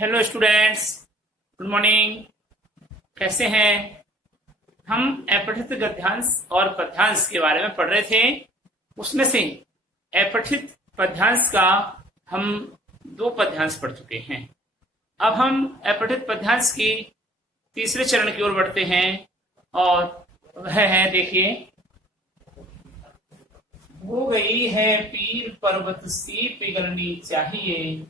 Hello students, good morning. कैसे हैं? हम अपठित गद्यांश और पद्यांश के बारे में पढ़ रहे थे। उसमें से अपठित पद्यांश का हम 2 पद्यांश पढ़ चुके हैं। अब हम अपठित पद्यांश की तीसरे चरण की ओर बढ़ते हैं और वह है, देखिए, हो गई है पीर पर्वत सी पिघलनी चाहिए।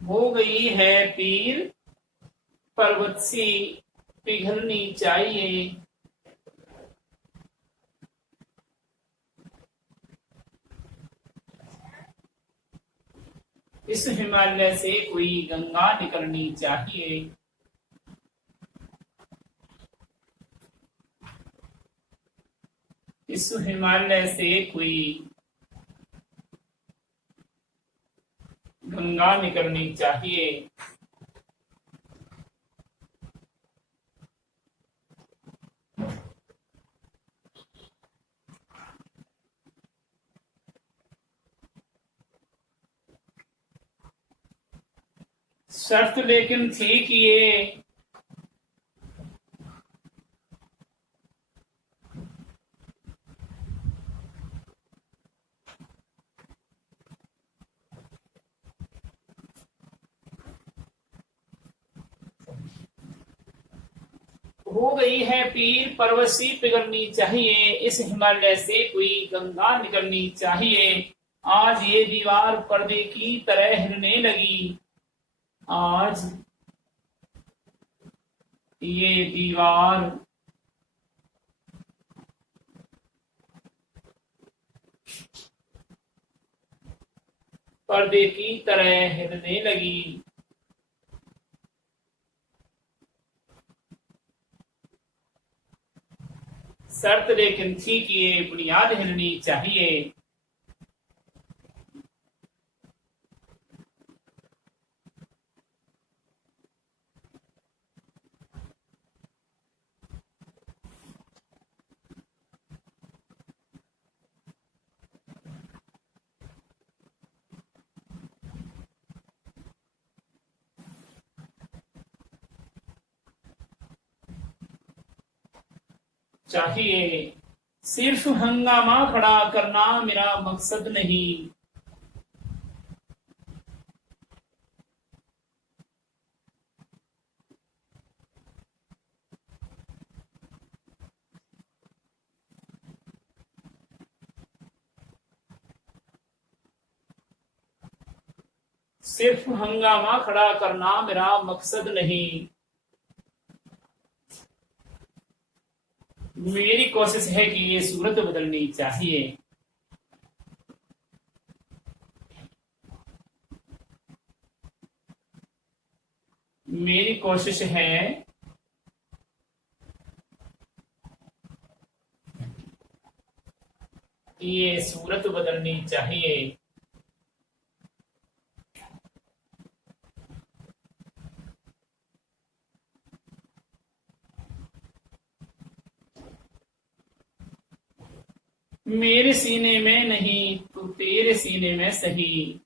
हो गई है पीर पर्वत सी पिघलनी चाहिए। इस हिमालय से कोई गंगा निकलनी चाहिए। इस हिमालय से कोई गंगा निकलनी चाहिए। शर्त लेकिन थी कि ये हो गई है पीर पर्वती पिघलनी चाहिए। इस हिमालय से कोई गंगा निकलनी चाहिए। आज ये दीवार पर्दे की तरह हिलने लगी। आज ये दीवार पर्दे की तरह हिलने लगी। शर्त लेकिन थी कि ये बुनियाद हिलनी चाहिए। चाहिए सिर्फ हंगामा खड़ा करना मेरा मकसद नहीं। सिर्फ हंगामा खड़ा करना मेरा मकसद नहीं। मेरी कोशिश है कि ये सूरत बदलनी चाहिए। मेरी कोशिश है कि ये सूरत बदलनी चाहिए। मेरे सीने में नहीं तो तेरे सीने में सही।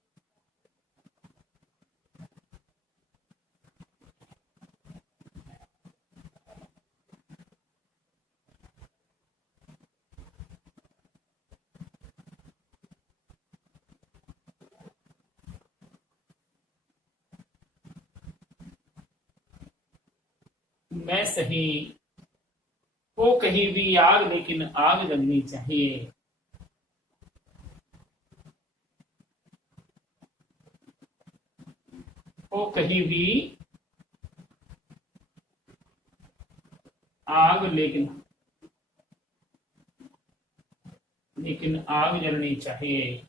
मैं सही। हो कहीं भी आग, लेकिन आग लगनी चाहिए। हो कहीं भी आग, लेकिन लेकिन आग जलनी चाहिए।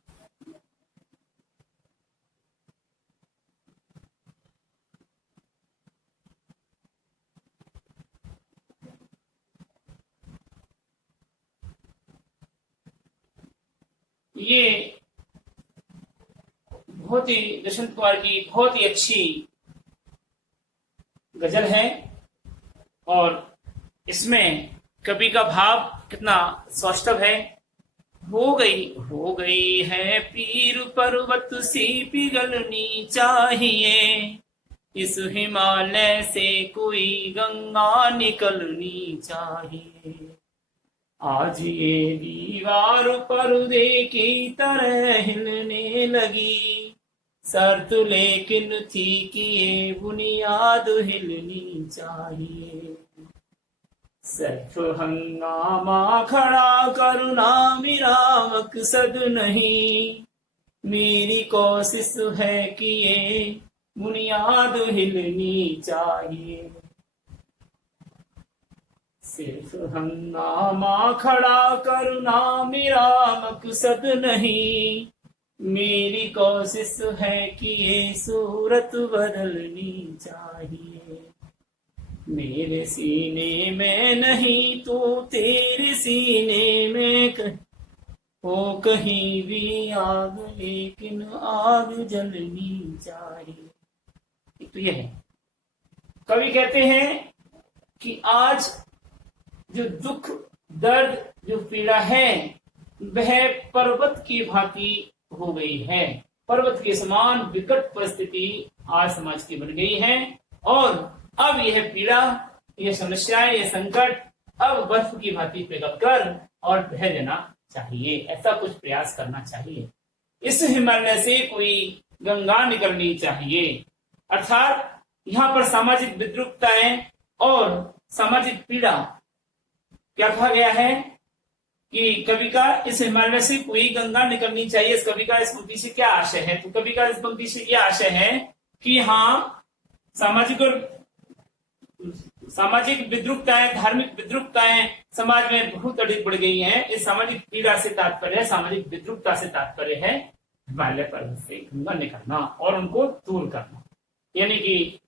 ये बहुत ही जशवंत कुमार की बहुत ही अच्छी गजल है और इसमें कवि का भाव कितना सौष्ठव है। हो गई है पीर पर्वत सी पिघलनी चाहिए, इस हिमालय से कोई गंगा निकलनी चाहिए। आज ये दीवार पर्दे की तरह हिलने लगी, शर्त लेकिन थी कि ये बुनियाद हिलनी चाहिए। सिर्फ हंगामा खड़ा करना मेरा मकसद नहीं, मेरी कोशिश है कि ये बुनियाद हिलनी चाहिए। सिर्फ हंगामा खड़ा करना मेरा मकसद नहीं, मेरी कोशिश है कि ये सूरत बदलनी चाहिए। मेरे सीने में नहीं तो तेरे सीने में हो कहीं भी आग, लेकिन आग जलनी चाहिए। तो यह है, कवि कहते हैं कि आज जो दुख दर्द जो पीड़ा है वह पर्वत की भांति हो गई है। पर्वत के समान विकट परिस्थिति आज समाज की बन गई है और अब यह पीड़ा, यह समस्याएं, यह संकट अब बर्फ की भांति पिघल कर और बह जाना चाहिए। ऐसा कुछ प्रयास करना चाहिए। इस हिमालय से कोई गंगा निकलनी चाहिए। अर्थात यहाँ पर सामाजिक विद्रूपताएं और सामाजिक पीड़ा क्या कहा गया है कि कवि का इस हिमालय से कोई गंगा निकलनी चाहिए। इस कवि का इस पंक्ति से क्या आशय है? तो कवि का इस पंक्ति से यह आशय है कि हाँ, सामाजिक विद्रूपताएं, धार्मिक विद्रूपताएं समाज में बहुत अधिक बढ़ गई हैं। इस सामाजिक पीड़ा से तात्पर्य, सामाजिक विद्रूपता से तात्पर्य है हिमालय पर्वत से गंगा निकलना और उनको दूर करना। यानी कि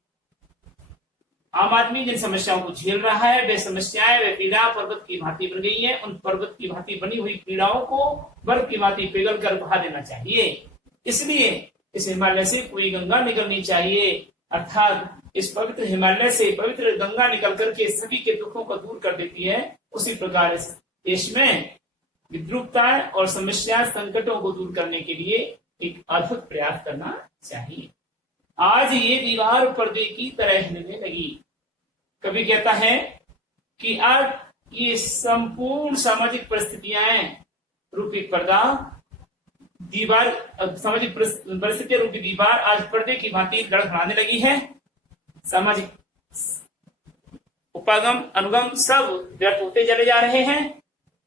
आम आदमी जिन समस्याओं को झेल रहा है वे समस्याएं, वे पीड़ा पर्वत की भांति बन गई है। उन पर्वत की भांति बनी हुई पीड़ाओं को बर्फ की भांति पिघल कर बहा देना चाहिए। इसलिए इस हिमालय से कोई गंगा निकलनी चाहिए। अर्थात इस पवित्र हिमालय से पवित्र गंगा निकल करके सभी के दुखों को दूर कर देती है। उसी प्रकार इस देश में विद्रूपताएं और समस्या संकटों को दूर करने के लिए एक अद्भुत प्रयास करना चाहिए। आज ये दीवार पर्दे की तरह हिलने लगी। कवि कहता है कि आज ये संपूर्ण सामाजिक परिस्थितियां रूपी पर्दा, दीवार, सामाजिक परिस्थितियां रूपी दीवार आज पर्दे की भांति लड़खड़ाने लगी है। सामाजिक उपागम अनुगम सब व्यर्थ होते चले जा रहे हैं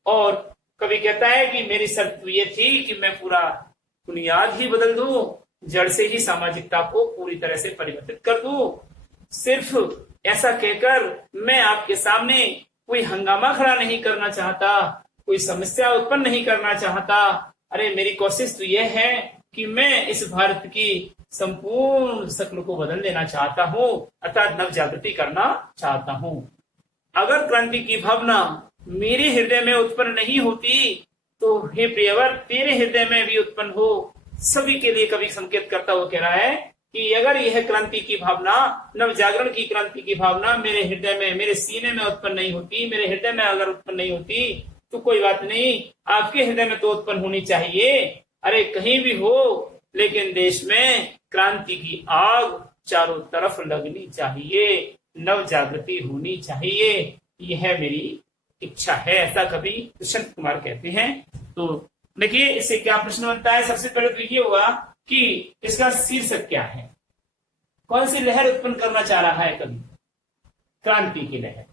और कवि कहता है कि मेरी शर्त तो ये थी कि मैं पूरा बुनियाद ही बदल दूं, जड़ से ही सामाजिकता को पूरी तरह से परिवर्तित कर दूं। सिर्फ ऐसा कहकर मैं आपके सामने कोई हंगामा खड़ा नहीं करना चाहता, कोई समस्या उत्पन्न नहीं करना चाहता। अरे मेरी कोशिश तो यह है कि मैं इस भारत की संपूर्ण शक्ल को बदल देना चाहता हूँ, अर्थात नव जागृति करना चाहता हूँ। अगर क्रांति की भावना मेरे हृदय में उत्पन्न नहीं होती तो हे प्रियवर तेरे हृदय में भी उत्पन्न हो। सभी के लिए कवि संकेत करता हुआ कह रहा है कि अगर यह क्रांति की भावना, नव जागरण की क्रांति की भावना मेरे हृदय में, मेरे सीने में उत्पन्न नहीं होती, मेरे हृदय में अगर उत्पन्न नहीं होती तो कोई बात नहीं, आपके हृदय में तो उत्पन्न होनी चाहिए। अरे कहीं भी हो, लेकिन देश में क्रांति की आग चारों तरफ लगनी चाहिए, नव जागृति होनी चाहिए। यह मेरी इच्छा है, ऐसा कवि दुष्यंत कुमार कहते हैं। तो देखिए इससे क्या प्रश्न बनता है। सबसे पहले तो ये हुआ कि इसका शीर्षक क्या है, कौन सी लहर उत्पन्न करना चाह रहा है कवि? क्रांति की लहर।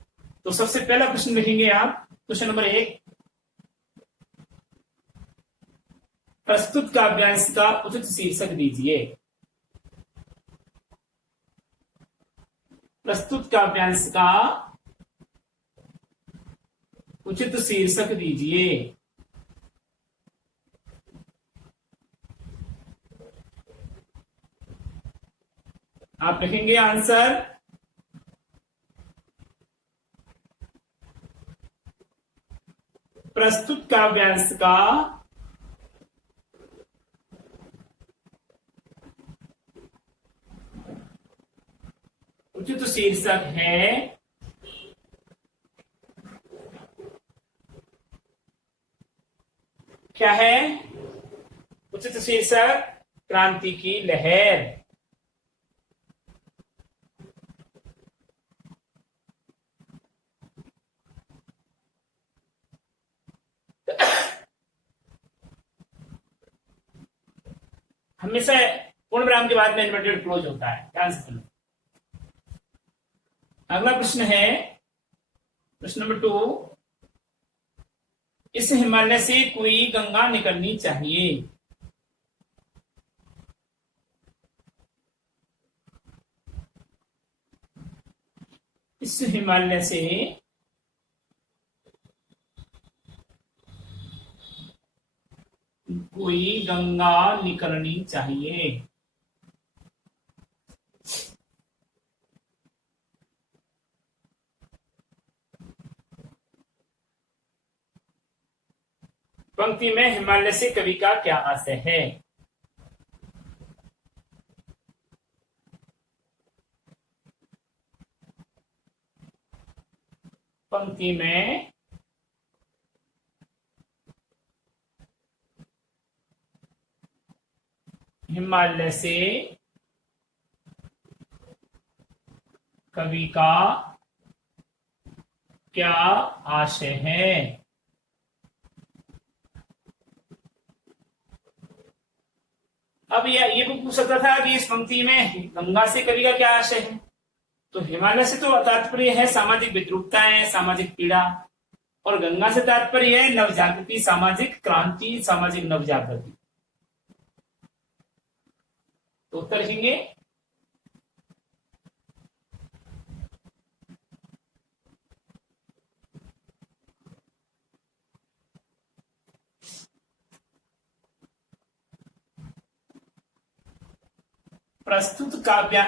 तो सबसे पहला प्रश्न लिखेंगे आप, क्वेश्चन नंबर 1, प्रस्तुत काव्यांश का उचित शीर्षक दीजिए। प्रस्तुत काव्यांश का उचित शीर्षक दीजिए। आप लिखेंगे आंसर प्रस्तुत काव्यांश का उचित शीर्षक है क्या है? उचित शीर्षक क्रांति की लहर। हमेशा पूर्ण विराम के बाद में इन्वर्टेड क्लोज होता है, ध्यान से सुनो। अगला प्रश्न है प्रश्न नंबर 2, इस हिमालय से कोई गंगा निकलनी चाहिए। इस हिमालय से कोई गंगा निकलनी चाहिए। पंक्ति में हिमालय से कवि का क्या आशय है? पंक्ति में हिमालय से कवि का क्या आशय है? अब ये पूछ सकता था कि इस पंक्ति में गंगा से कवि का क्या आशय है, तो हिमालय से तो तात्पर्य है सामाजिक विद्रूपताएं, सामाजिक पीड़ा, और गंगा से तात्पर्य है नवजागृति, सामाजिक क्रांति, सामाजिक नवजागृति। तो उत्तर लिखेंगे प्रस्तुत काव्य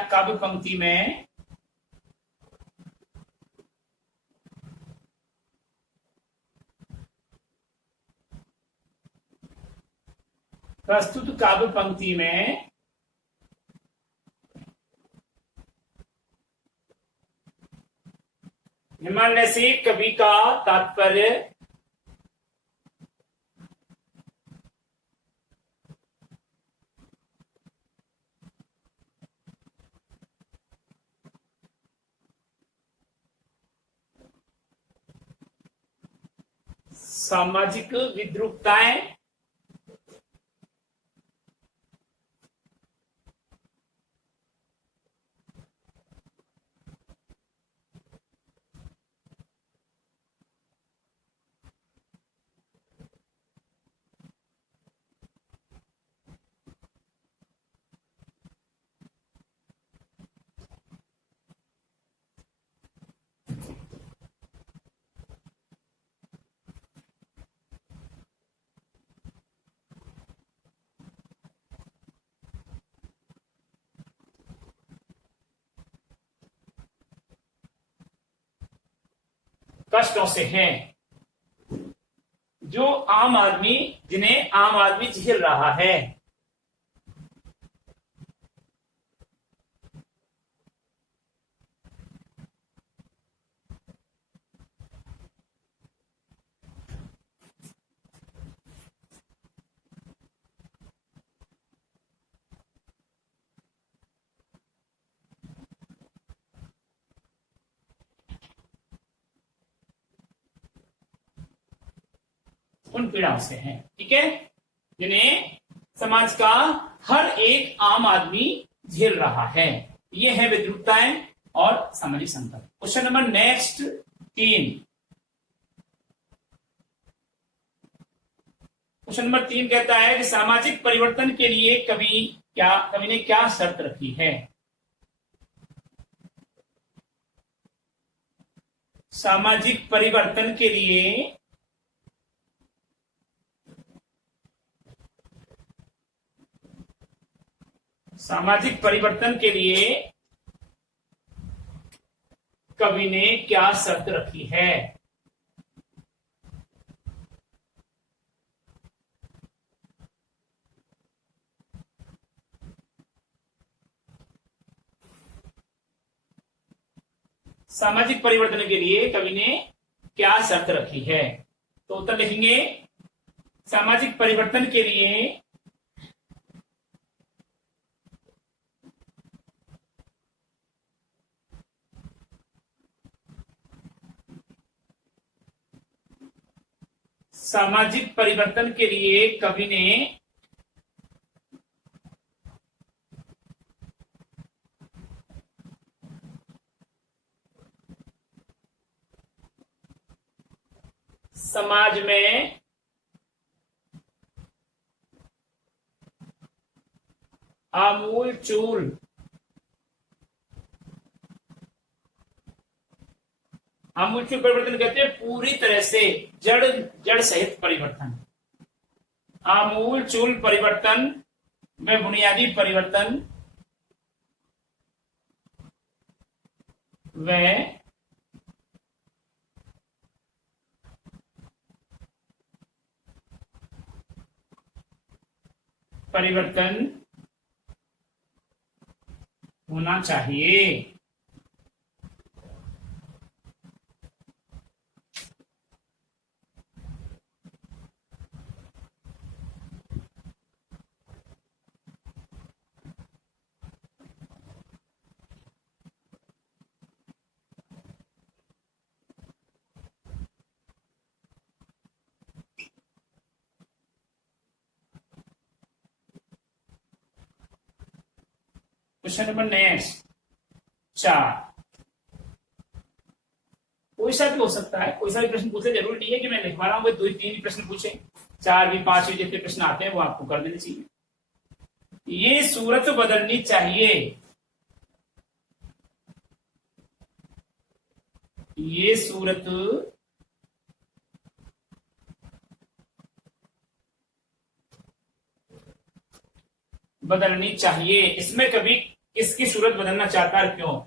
पंक्ति में हिमालय से कवि का तात्पर्य सामाजिक विद्रूपताएं, कष्टों से हैं, जिन्हें आम आदमी झेल रहा है। उन पीड़ाओं से हैं, ठीक है, जिन्हें समाज का हर एक आम आदमी झेल रहा है। ये है विद्रूपताएं और सामाजिक संकट। Question number next 3। Question number 3 कहता है कि सामाजिक परिवर्तन के लिए कवि ने क्या शर्त रखी है? सामाजिक परिवर्तन के लिए कवि ने क्या शर्त रखी है? सामाजिक परिवर्तन के लिए कवि ने क्या शर्त रखी है? तो उत्तर लिखेंगे सामाजिक परिवर्तन के लिए कवि ने समाज में आमूल चूल परिवर्तन कहते हैं, पूरी तरह से जड़ जड़ सहित परिवर्तन। आमूल चूल परिवर्तन में बुनियादी परिवर्तन व परिवर्तन होना चाहिए। Question number next 4। कोई सा भी हो सकता है, कोई सा भी प्रश्न पूछे, जरूरी नहीं है कि मैं लिखवा रहा हूँ 2 3 ही प्रश्न पूछे, 4 भी 5 भी जितने प्रश्न आते हैं वो आपको कर देने चाहिए। ये सूरत बदलनी चाहिए, ये सूरत बदलनी चाहिए। इसमें कभी किसकी सूरत बदलना चाहता है, क्यों?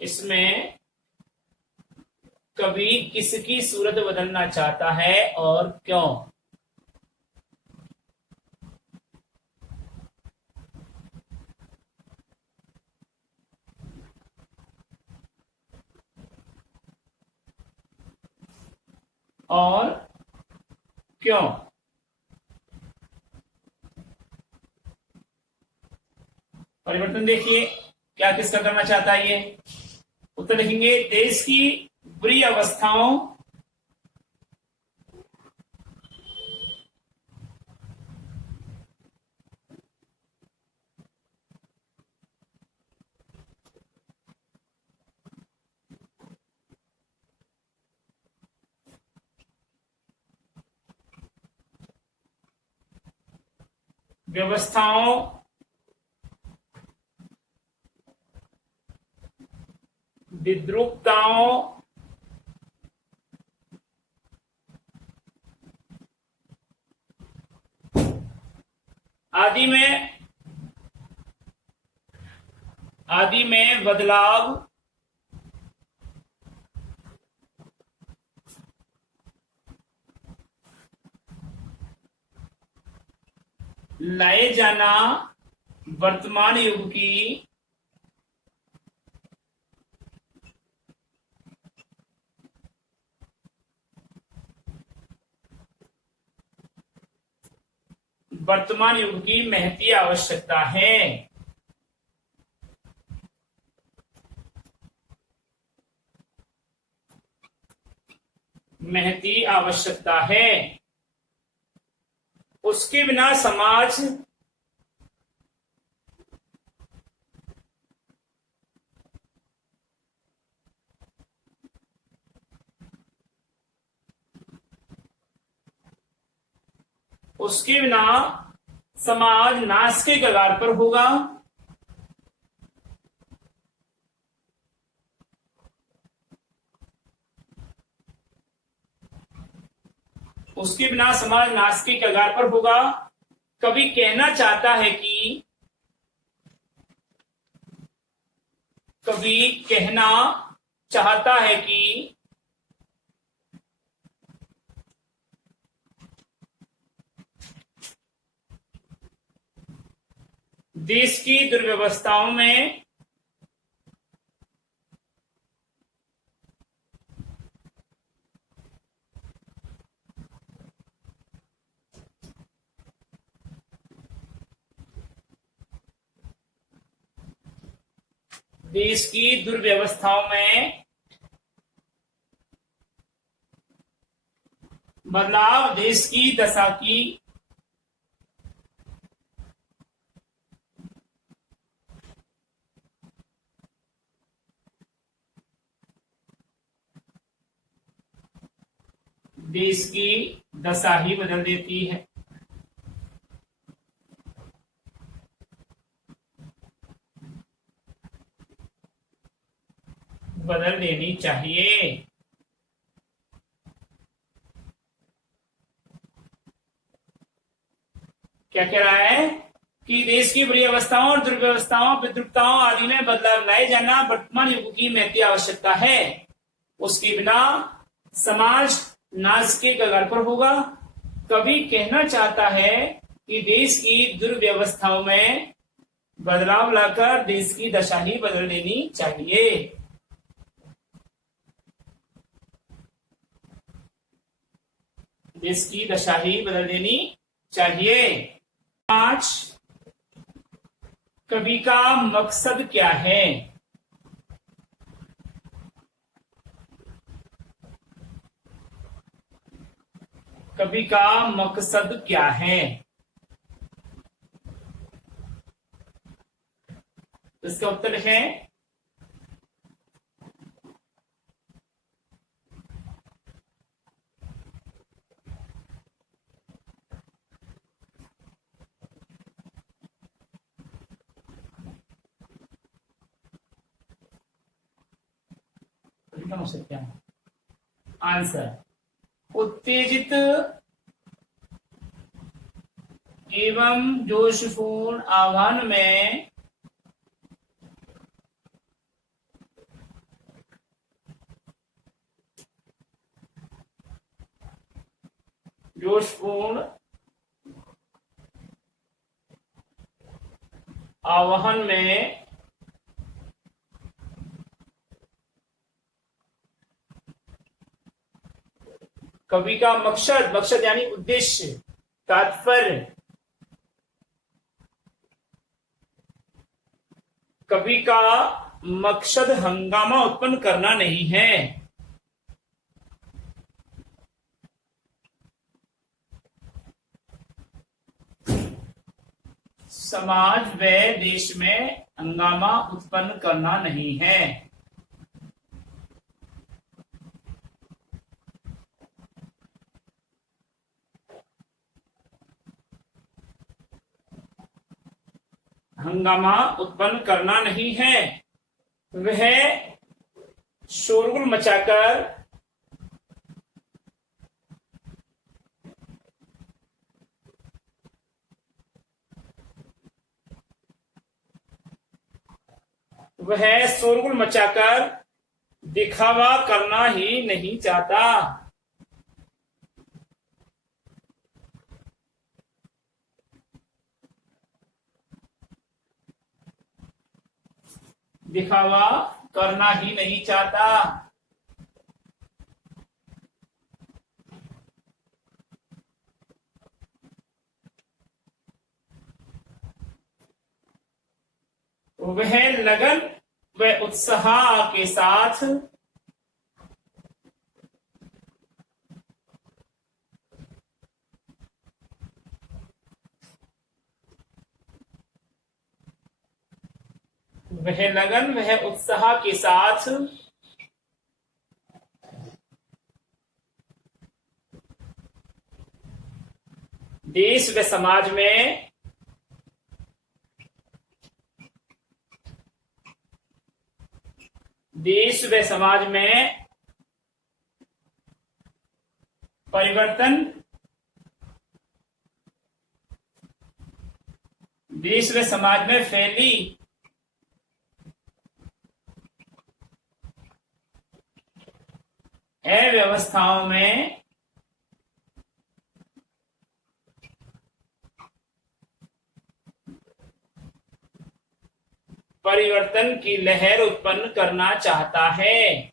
इसमें कभी किसकी सूरत बदलना चाहता है और क्यों? और क्यों? परिवर्तन देखिए क्या किसका करना चाहता है। ये उत्तर लिखेंगे, देश की बुरी अवस्थाओं व्यवस्थाओं विद्रूपताओं आदि में बदलाव लाए जाना वर्तमान युग की महती आवश्यकता है। महती आवश्यकता है। उसके बिना समाज नाश के कगार पर होगा। उसके बिना समाज नाश के कगार पर होगा। कभी कहना चाहता है कि देश की दुर्व्यवस्थाओं में देश की दुर्व्यवस्थाओं में बदलाव देश की दशा की देश की दशा ही बदल देती है। बदल देनी चाहिए। क्या कह रहा है कि देश की बुरी अवस्थाओं और दुर्व्यवस्थाओं विद्रुपताओं आदि में बदलाव लाए जाना वर्तमान युग की महती आवश्यकता है। उसके बिना समाज नाश के कगार पर होगा। कवि कहना चाहता है कि देश की दुर्व्यवस्थाओं में बदलाव लाकर देश की दशा ही बदल देनी चाहिए। देश की दशा ही बदल देनी चाहिए। 5 कवि का मकसद क्या है? कवि का मकसद क्या है? इसका उत्तर है हो सकता है आंसर उत्तेजित एवं जोशपूर्ण आह्वान में जोशपूर्ण आह्वान में कवि का मकसद यानी उद्देश्य तात्पर्य कवि का मकसद हंगामा उत्पन्न करना नहीं है। समाज व देश में हंगामा उत्पन्न करना नहीं है। हंगामा उत्पन्न करना नहीं है। वह शोरगुल मचाकर दिखावा करना ही नहीं चाहता। दिखावा करना ही नहीं चाहता। वह लगन व उत्साह के साथ देश व समाज में परिवर्तन देश व समाज में फैली अव्यवस्थाओं में परिवर्तन की लहर उत्पन्न करना चाहता है।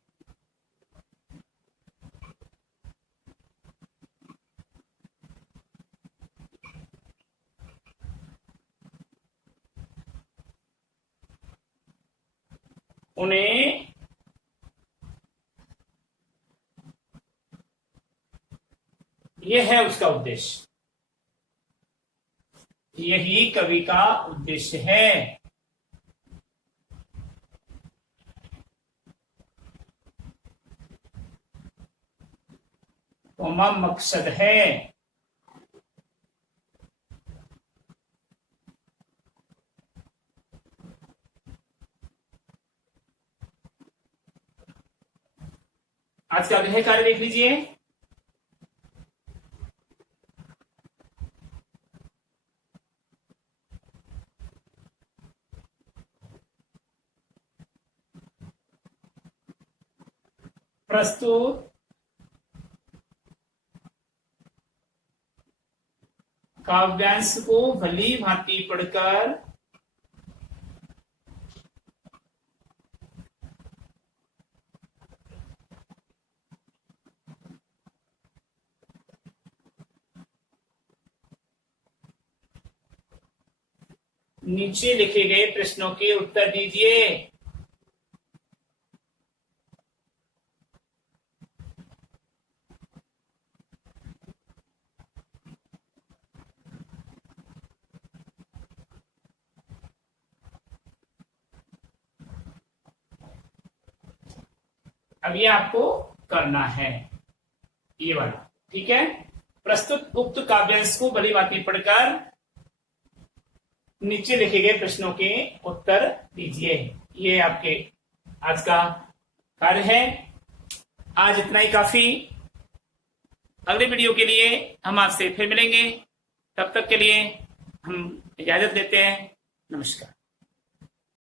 उन्हें यह है उसका उद्देश्य, यही कवि का उद्देश्य है। मकसद है। आज का गृह कार्य देख लीजिए। प्रस्तुत काव्यांश को भली भांति पढ़कर नीचे लिखे गए प्रश्नों के उत्तर दीजिए। अब ये आपको करना है, ये वाला, ठीक है। प्रस्तुत उक्त काव्यांश को भली भांति पढ़कर नीचे लिखे गए प्रश्नों के उत्तर दीजिए। ये आपके आज का कार्य है। आज इतना ही काफी। अगले वीडियो के लिए हम आपसे फिर मिलेंगे। तब तक के लिए हम इजाजत लेते हैं। नमस्कार।